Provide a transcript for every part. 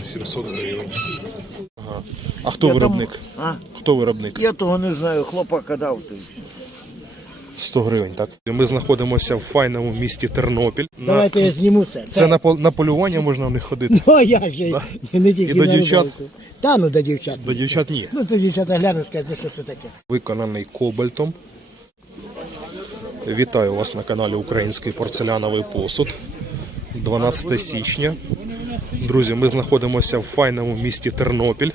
А, 700 гривень. Ага. А хто Я там- виробник? А? Хто виробник? Я того не знаю, хлопака дав той. 100 гривень, так. Ми знаходимося в файному місті Тернопіль. На- я зніму це. Це на, на полювання можна в них ходити. Ну а як же? Не тільки І до на дівчат? рибалку. Та ну до дівчат. До дівчат ні. Ну то дівчата глянуть, скажуть, що це таке. Виконаний кобальтом. Вітаю вас на каналі Український порцеляновий посуд. 12 січня. Друзі, ми знаходимося в файному місті Тернопіль.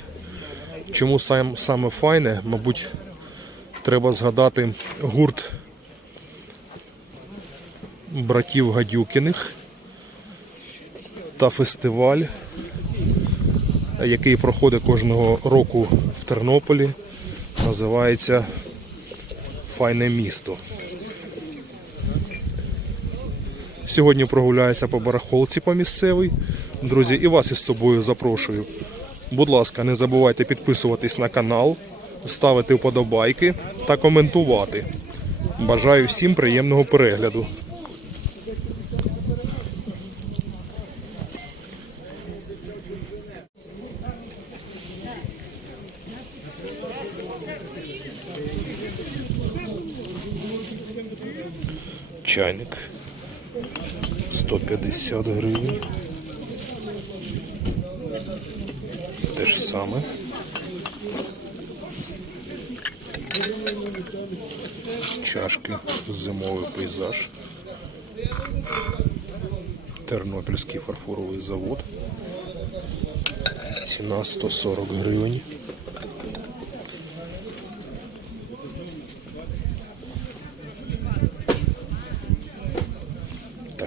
Чому сам, саме файне? Мабуть, треба згадати гурт братів Гадюкіних та фестиваль, який проходить кожного року в Тернополі. Називається Файне місто. Сьогодні прогуляюся по барахолці по місцевій. Друзі, і вас із собою запрошую. Будь ласка, не забувайте підписуватись на канал, ставити вподобайки та коментувати. Бажаю всім приємного перегляду. Чайник 150 гривень. Те ж саме. Чашки, зимовий пейзаж. Тернопільський фарфоровий завод. Ціна 140 гривень.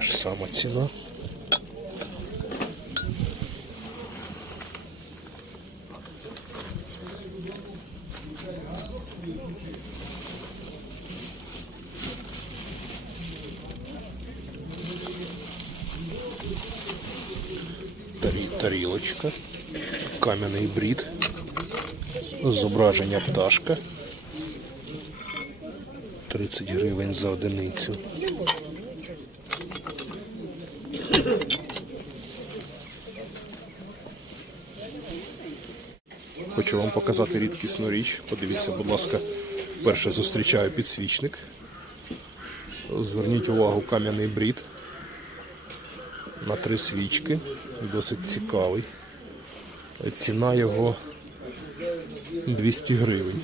Та ж сама ціна. Тарі, тарілочка, кам'яний брід, зображення пташка. 30 гривень за одиницю. Хочу вам показати рідкісну річ. Подивіться, будь ласка, вперше зустрічаю підсвічник. Зверніть увагу, кам'яний брід на три свічки. Досить цікавий. Ціна його 200 гривень.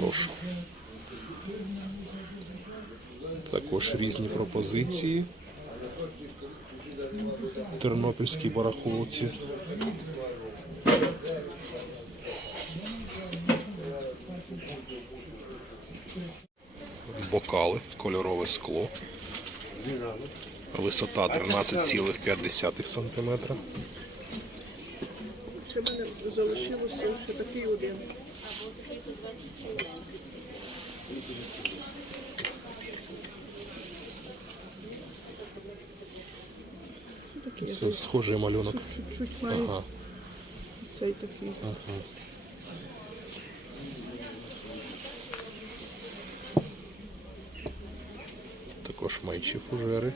Прошу. Також різні пропозиції. Тернопільській барахолці. Бокали, кольорове скло. Висота 13,5 см. Ще мене залишилося ще такий один. Це схожий малюнок. Чуть-чуть має Ага. цей такий. Також майчі фужери.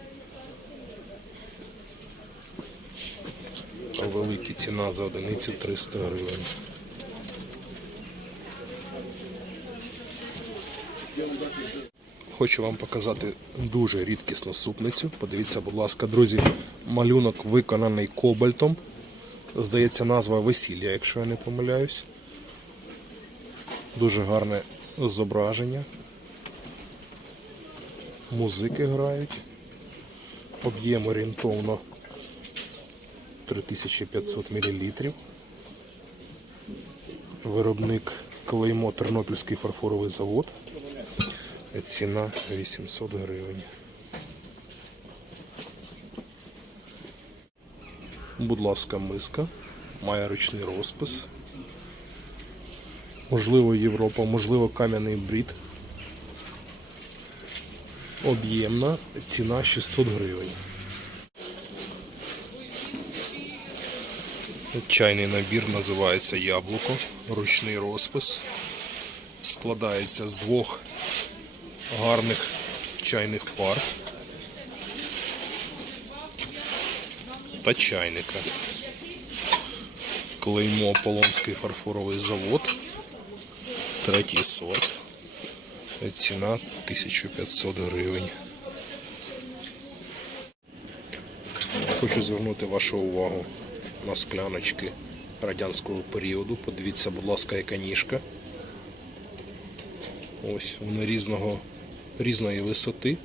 Великі ціна за одиницю 300 гривень. Хочу вам показати дуже рідкісну супницю. Подивіться, будь ласка, друзі, малюнок виконаний кобальтом. Здається, назва весілля, якщо я не помиляюсь. Дуже гарне зображення. Музики грають. Об'єм орієнтовно 3500 мл. Виробник клеймо Тернопільський фарфоровий завод. Ціна 800 гривень. Будь ласка, миска. Має ручний розпис. Можливо, Європа, можливо, кам'яний брід. Об'ємна, ціна 600 гривень. Чайний набір називається Яблуко, ручний розпис. Складається з двох гарних чайних пар та чайника. Клеймо Полонський фарфоровий завод. Третій сорт. Ціна 1500 гривень. Хочу звернути вашу увагу на скляночки радянського періоду. Подивіться, будь ласка, яка ніжка. Ось вони різного, різної висоти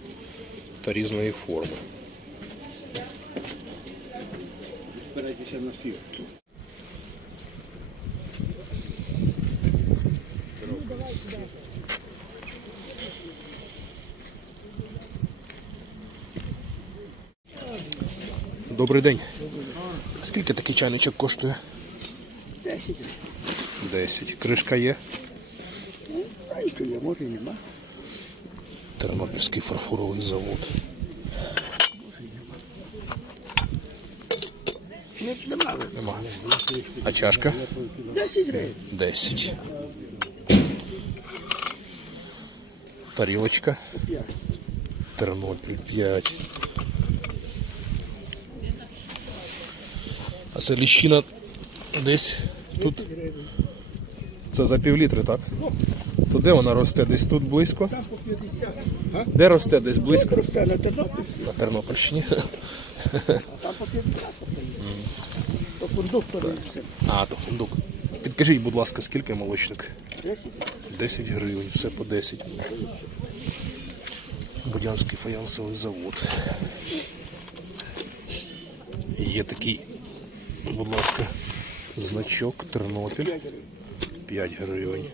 та різної форми. Добрий день. Скільки такий чайничок коштує? 10. 10. Кришка є. А і то є, може і нема. Тернопільський фарфоровий завод. Нема. Нема. А чашка? 10 гривень. 10. Тарілочка. Тернопіль 5. А це ліщина десь тут. Це за пів літри, так? То де вона росте? Десь тут близько? Де росте десь близько? На Тернопільщині. а там по 50 То фундук. А, то фундук. Підкажіть, будь ласка, скільки молочник? 10. 10 гривень, все по 10. Будянський фаянсовий завод. Є такий, будь ласка, значок Тернопіль. 5 гривень.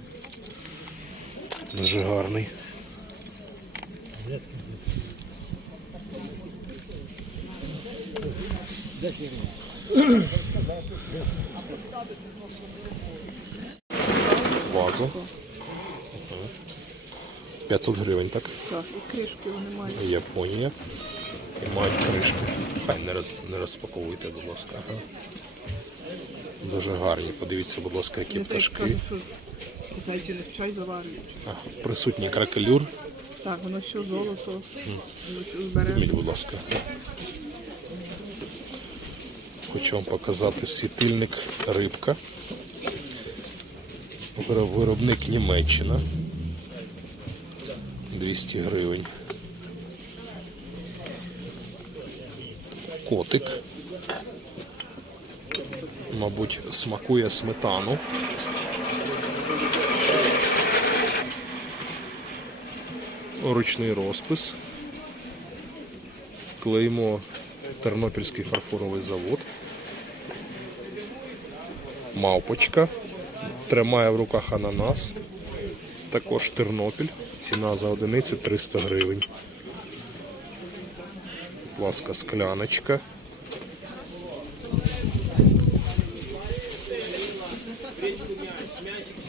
Дуже гарний. Ваза. Ага. 500 гривень, так? Так, і кришки вони мають. Японія. І мають кришки. Хай не, роз, не розпаковуйте, будь ласка. Ага. Дуже гарні. Подивіться, будь ласка, які Я пташки. кажу, що не чай заварюють. А, присутній кракелюр. Так, воно все золото, воно. Візьміть, будь ласка. Хочу вам показати світильник рибка. Виробник Німеччина. 200 гривень. Котик. Мабуть, смакує сметану. Ручний розпис. Клеймо Тернопільський фарфоровий завод. Мавпочка. Тримає в руках ананас. Також Тернопіль. Ціна за одиницю 300 гривень. Будь ласка, скляночка.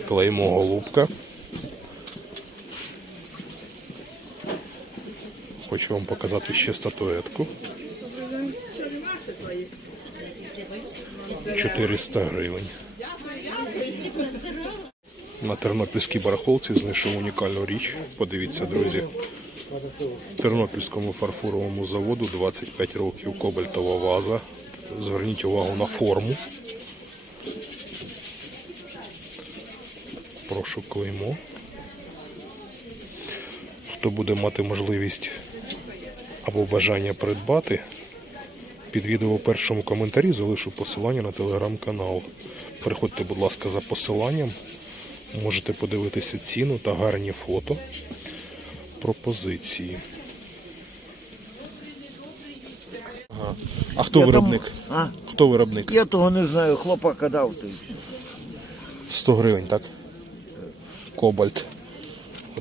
Клеймо голубка. Хочу вам показати ще статуетку. 400 гривень. На тернопільській барахолці знайшов унікальну річ. Подивіться, друзі. Тернопільському фарфоровому заводу 25 років кобальтова ваза. Зверніть увагу на форму. Прошу клеймо. Хто буде мати можливість або бажання придбати, під відео у першому коментарі залишу посилання на телеграм-канал. Переходьте, будь ласка, за посиланням. Можете подивитися ціну та гарні фото пропозиції. Ага. А хто Я там- виробник? А? Хто виробник? Я того не знаю, хлопака дав той. 100 гривень, так? Кобальт.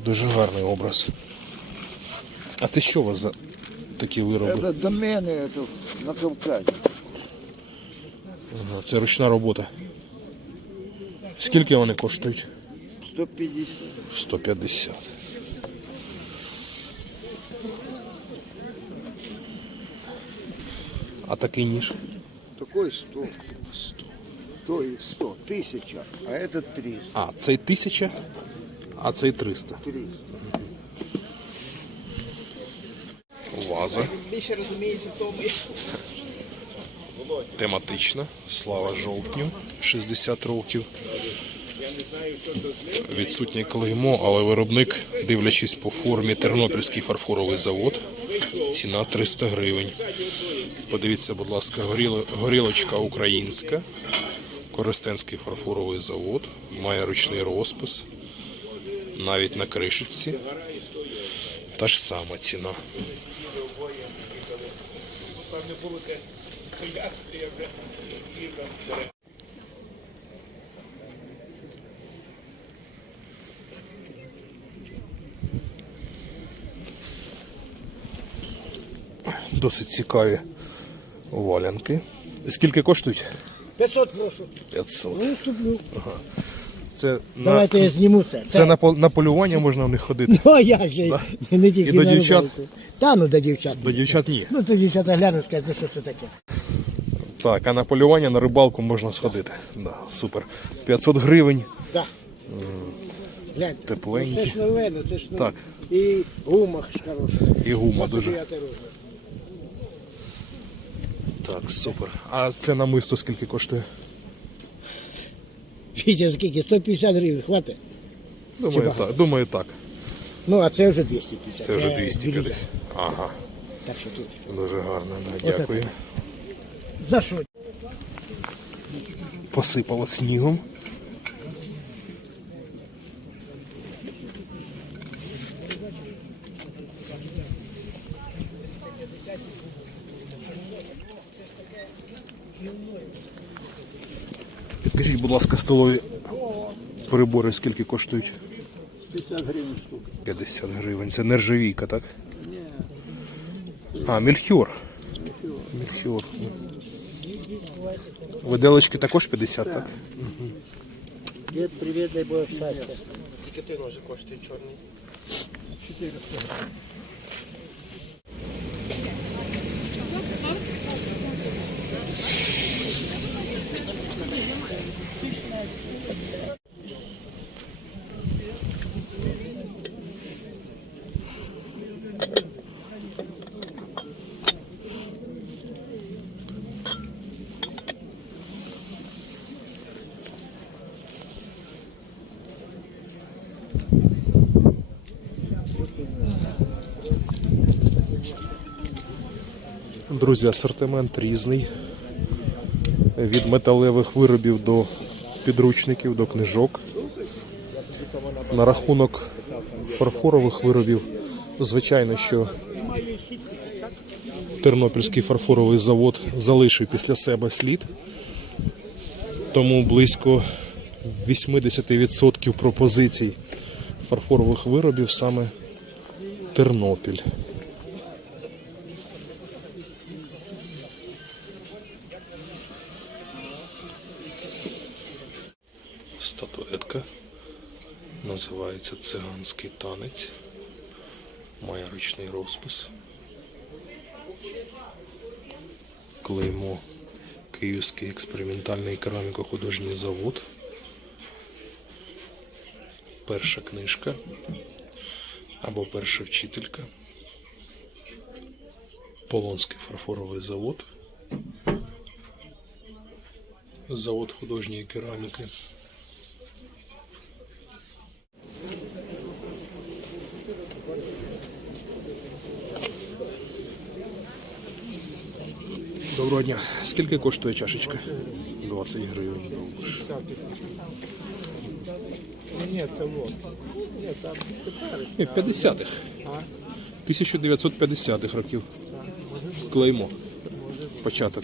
Дуже гарний образ. А це що у вас за такі вироби? Це до мене це, на Кавказі. Ага, це ручна робота. Скільки вони коштують? 150. 150. А такий ніж? Такой 100. 100. стоит 100, тысяча, а этот 300. А, цей 1000, а цей 300. 300. Ваза. Більше розуміється в тому. Тематична. Слава жовтню. 60 років. Відсутнє клеймо, але виробник, дивлячись по формі, Тернопільський фарфоровий завод. Ціна 300 гривень. Подивіться, будь ласка, горілочка українська. Коростенський фарфоровий завод. Має ручний розпис. Навіть на кришечці. Та ж сама ціна. Досить цікаві валянки. Скільки коштують? 500 прошу. 500. Ну, вступлю. Це на, Давайте я зніму це. це на, пол- на полювання можна в них ходити. Ну, а як же? Не тільки І до дівчат? рибалку. Та ну до дівчат. До дівчат ні. Ну, то дівчата глянуть, скажуть, ну що це таке. Так, а на полювання на рибалку можна сходити. Да, супер. 500 гривень. Да. Гляньте. Тепленькі. Це ж нове, ну це ж ну. Так. І гума ж хороша. І гума дуже. 29 розмір. Так, супер. А це намисто скільки коштує? Вітя, скільки? 150 гривень, хватить? Думаю, багато? так. Думаю, так. Ну, а це вже 250. Це вже біліза. 250. Ага. Так що тут. Дуже гарно, да, дякую. За що? Посипало снігом. Підкажіть, будь ласка, столові прибори скільки коштують? 50 гривен штука. 50 гривень. Це нержавійка, так? А, мельхіор. Мельхіор. Виделочки також 50, так? Дід, привіт, дай Бог щастя. Друзі, асортимент різний. Від металевих виробів до підручників, до книжок. На рахунок фарфорових виробів, звичайно, що Тернопільський фарфоровий завод залишив після себе слід. Тому близько 80% пропозицій фарфорових виробів саме Тернопіль. Називається циганський танець. Має ручний розпис. Клеймо Київський експериментальний кераміко-художній завод. Перша книжка або перша вчителька. Полонський фарфоровий завод. Завод художньої кераміки. Доброго дня. Скільки коштує чашечка? 20 гривень довбиш. Ні, це вот. Ні, там Ні, 50-х. 1950-х років. Клеймо. Початок.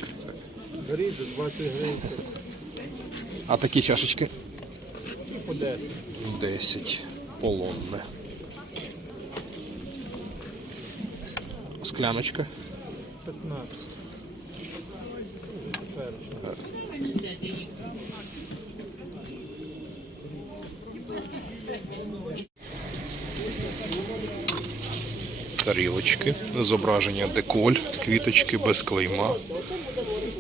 беріть 20 гривень. А такі чашечки? По 10. 10. Полонне. Скляночка. 15. Тарілочки. Зображення деколь, квіточки без клейма.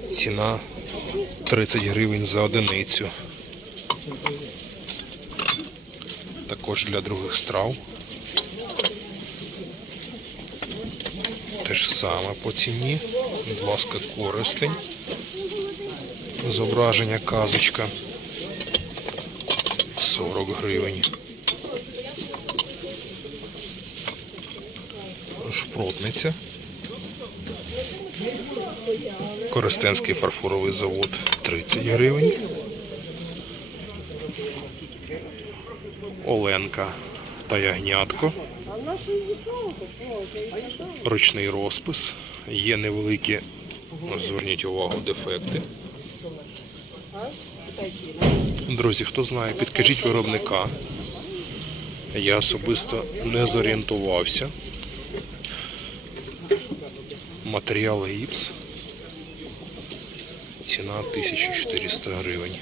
Ціна 30 гривень за одиницю. Також для других страв. Ж саме по ціні. Будь ласка, користень. Зображення казочка. 40 гривень. Шпротниця. Коростенський фарфоровий завод 30 гривень. Оленка та ягнятко. Ручний розпис. Є невеликі, зверніть увагу, дефекти. Друзі, хто знає, підкажіть виробника. Я особисто не зорієнтувався. Матеріал гіпс. Ціна 1400 гривень.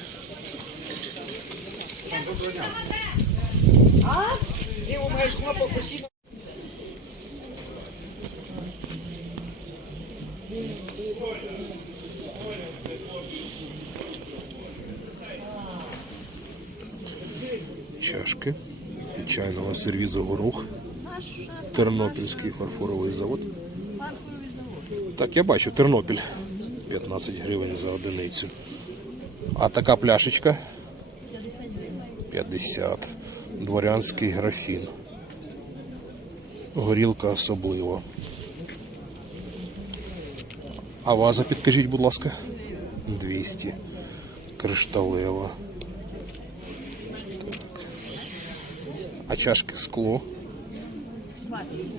Чашки сервізу горох. Тернопільський фарфоровий завод. Так, я бачу, Тернопіль. 15 гривень за одиницю. А така пляшечка? 50. Дворянський графін. Горілка особливо. А ваза підкажіть, будь ласка. 200. Кришталева. А чашки скло?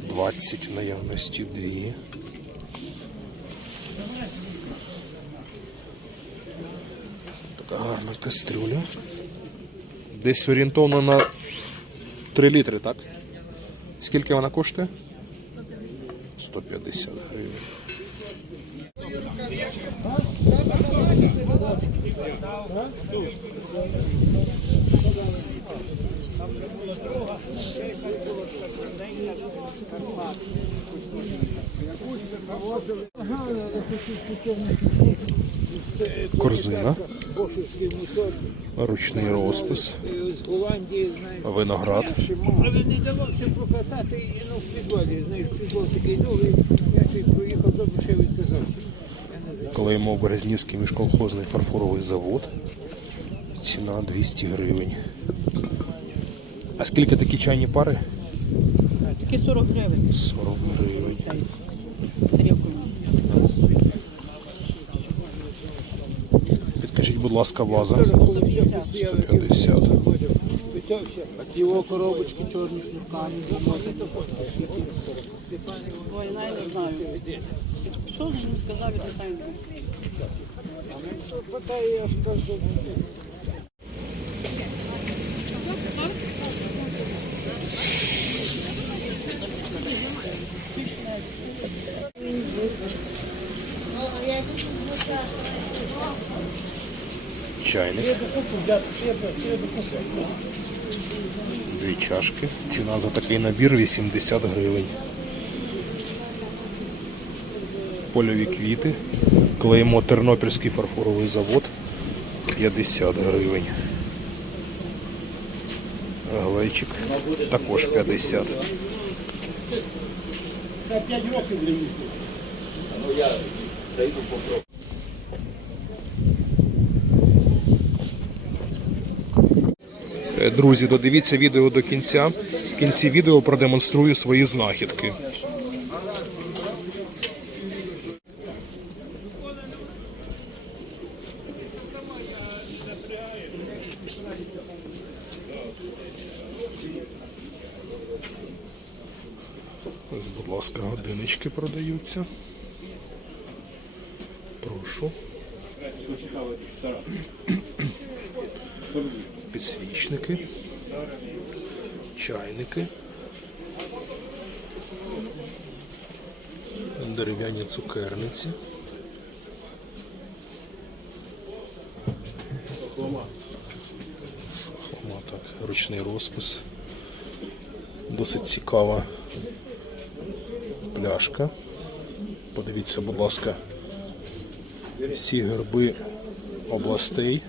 20 в наявності, дві. Така гарна кастрюля. Десь орієнтовно на 3 літри, так? Скільки вона коштує? 150 гривень. Корзина. Ручний розпис. Виноград. але не давався прокатати ну, в підвалі. Знаєш, підвал такий довгий, я проїхав до ще відказав. Клеймо Березнівський міжколхозний фарфоровий завод. Ціна 200 гривень. А скільки такі чайні пари? Такі 40 гривень. 40 гривень. Підкажіть, будь ласка, ваза. Коли все 150. питався. А ті о коробочки чорні шнурками. Ой, не знаю. Що він сказав, я не знаю. Питає, я скажу. Чайник. Дві чашки. Ціна за такий набір 80 гривень. Польові квіти. Клеймо Тернопільський фарфоровий завод 50 гривень. Глечик також 50. Е, Друзі, додивіться відео до кінця. В кінці відео продемонструю свої знахідки. Так, ручний розпис. Досить цікава пляшка. Подивіться, будь ласка, всі герби областей.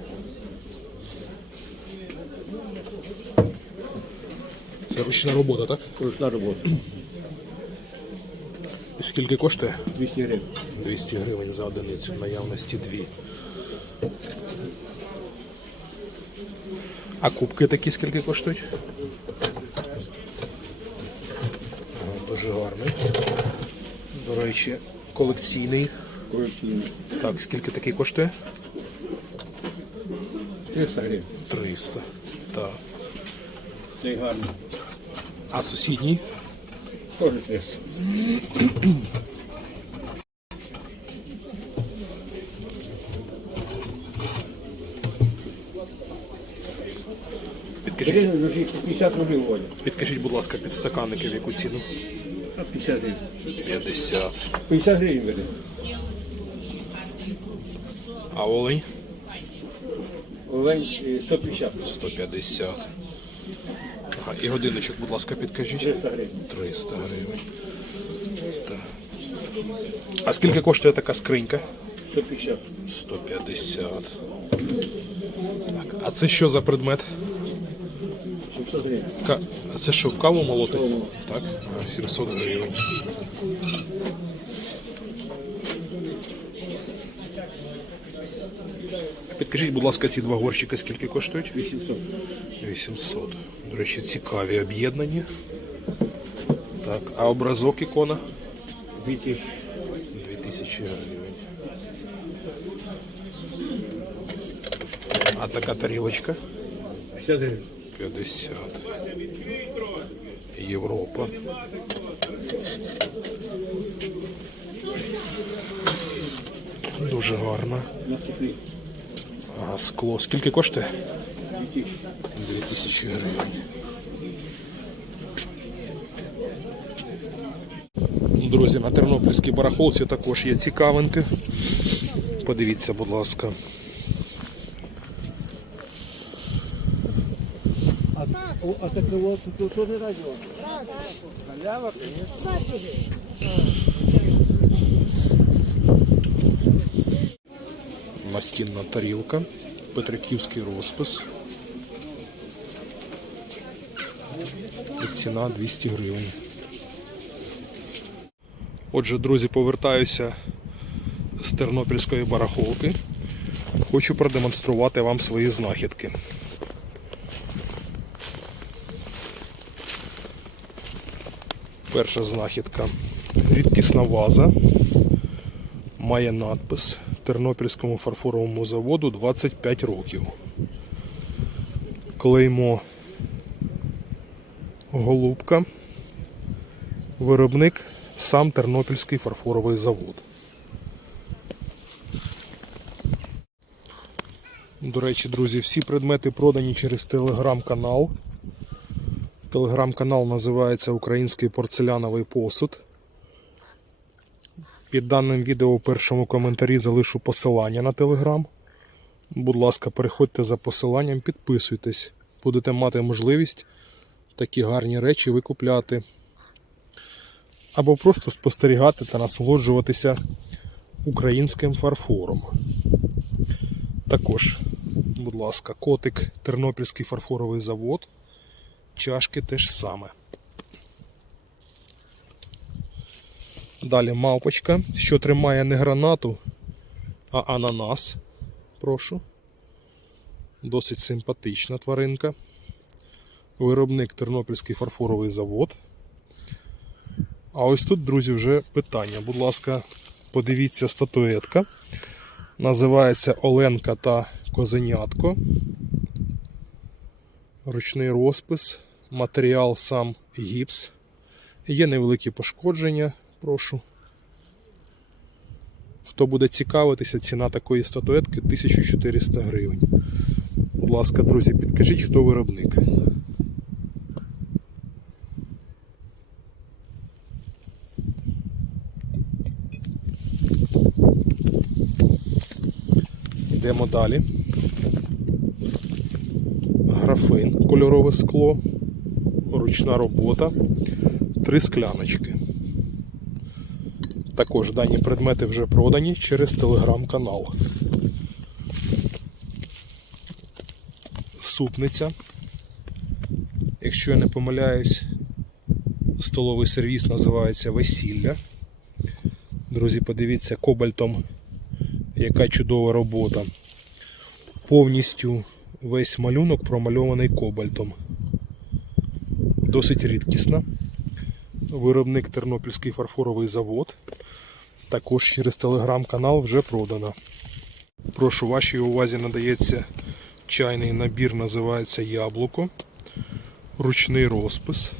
Це ручна робота, так? Ручна робота. І скільки коштує? 200 гривень. 200 гривень за одиницю, в наявності дві. А кубки такі скільки коштують? Дуже гарний. До речі, колекційний. Колекційні. Так, скільки такий коштує? 300 гривень. 300. Так. Це гарно. А сусідній? Теж 300. Підкажіть, Гривень ножі по 50 рублів вводять. підкажіть, будь ласка, підстаканники в яку ціну? А 50 гривень. 50. 50 гривень веде. А олень? Олень е, 150. 150. Ага, і годиночок, будь ласка, підкажіть. 300 гривень. 300 гривень. Так. А скільки коштує така скринька? 150. 150. Так. А це що за предмет? 700 гривень. Ка... а Це що, каву молоти? Так, а, 700 гривень. Підкажіть, будь ласка, ці два горщики скільки коштують? 800. 800. До речі, цікаві об'єднані. Так, а образок ікона? 2000. 2000 гривень. А така тарілочка? 50 гривень. 50. Європа. Дуже гарно. А скло скільки коштує? 2000. 2000 гривень. Друзі, на Тернопільській барахолці також є цікавинки. Подивіться, будь ласка. А, а таке от тут теж радіо? Халява, звісно. Настінна тарілка, Петриківський розпис. І ціна 200 гривень. Отже, друзі, повертаюся з Тернопільської барахолки. Хочу продемонструвати вам свої знахідки. Перша знахідка. Рідкісна ваза. Має надпис Тернопільському фарфоровому заводу 25 років. Клеймо Голубка. Виробник сам Тернопільський фарфоровий завод. До речі, друзі, всі предмети продані через телеграм-канал. Телеграм-канал називається Український порцеляновий посуд. Під даним відео у першому коментарі залишу посилання на телеграм. Будь ласка, переходьте за посиланням, підписуйтесь. Будете мати можливість такі гарні речі викупляти. Або просто спостерігати та насолоджуватися українським фарфором. Також, будь ласка, котик Тернопільський фарфоровий завод. Чашки теж саме. Далі мавпочка, що тримає не гранату, а ананас. Прошу. Досить симпатична тваринка. Виробник Тернопільський фарфоровий завод. А ось тут, друзі, вже питання. Будь ласка, подивіться статуетка. Називається Оленка та Козенятко. Ручний розпис, матеріал сам гіпс. Є невеликі пошкодження, прошу. Хто буде цікавитися, ціна такої статуетки 1400 гривень. Будь ласка, друзі, підкажіть, хто виробник. Йдемо далі. Графин, кольорове скло, ручна робота, три скляночки. Також дані предмети вже продані через телеграм-канал. супниця. Якщо я не помиляюсь, столовий сервіс називається Весілля. Друзі, подивіться кобальтом, яка чудова робота. Повністю весь малюнок промальований кобальтом. Досить рідкісна. Виробник Тернопільський фарфоровий завод. Також через телеграм-канал вже продано. Прошу вашій увазі надається чайний набір, називається Яблуко. Ручний розпис.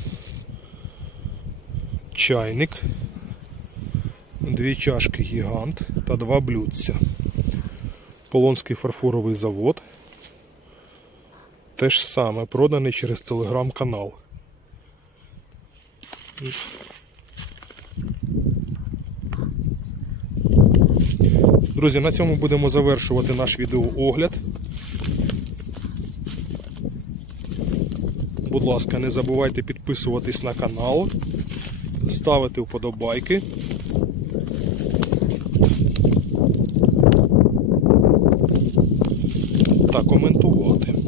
Чайник. Дві чашки гігант та два блюдця. Полонський фарфоровий завод. Те ж саме проданий через телеграм-канал. Друзі, на цьому будемо завершувати наш відеоогляд. Будь ласка, не забувайте підписуватись на канал, ставити вподобайки. Та коментувати.